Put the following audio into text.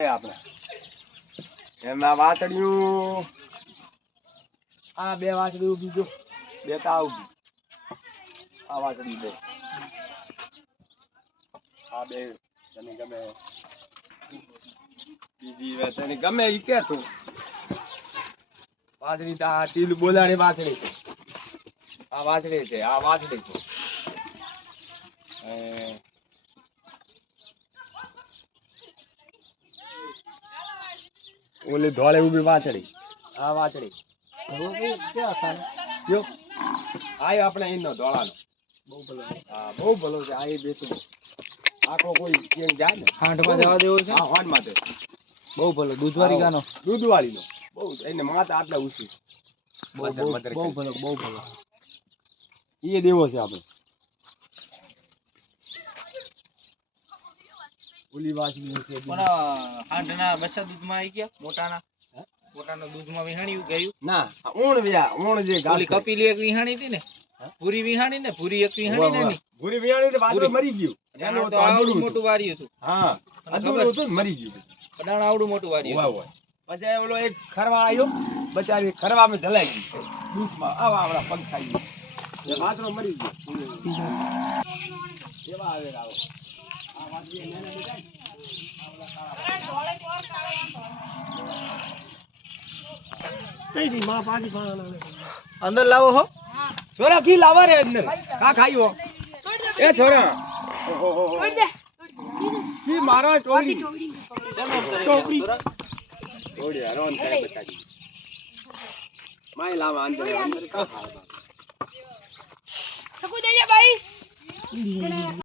આપણે એમના વાતડિયું આ બે વાતડિયું બીજો બે તો આવજો આ વાતડિયું બે આ બે તને ગમે બીજી તને ગમે ઈ કે તું વાતડી તો આ ટીલ બોલાડી વાતડી છે આ વાતડી છે આ વાતડી છે ઓલી ધોળે ઉભી વાછડી આ વાછડી કયો આયો આપણે એનો ધોળાનો બહુ ભલો હા બહુ ભલો છે આ એ બેસી આખો કોઈ કેમ જાય ને હાંડમાં જવા દેવો છે હા હાંડ માટે બહુ ભલો દૂધવાળી ગાનો દૂધવાળીનો બહુ એને માતા આટલા ઉછી બહુ ભલો બહુ ભલો એ દેવો છે આપણે ઓલી વાછડી છે પણ હાંડના બસા દૂધમાં આવી ગયા મોટાના દૂધમાં વિહાણ્યું ગયું ના ઊણ વ્યા ઊણ જે ઓલી કપિલી એક વિહાણી હતી ને પૂરી વિહાણી ને પૂરી એક વિહાણી ને પૂરી વિહાણી તો વાદળો મરી ગયું એનું તો આવડું મોટું વાર્યું હતું હા અધૂરું હતું મરી ગયું પડાણ આવડું મોટું વાર્યું હોય પછી ઓલો એક ખરવા આવ્યો બચારી ખરવામાં જલાઈ ગઈ દૂધમાં આવા આવડા પગ ખાઈ ગયો વાદળો મરી ગયો કેવા આવે આવો આ વાદળી મેને બજાય અંદર લાવો હો છોરા કી લાવા રે અંદર કા ખાયો એ છોરા કી મારો ટોળી ટોપડી ટોળી હરોન કરે બતાજી માય લાવા અંદર કા ખાવા સકુ દેજે ભાઈ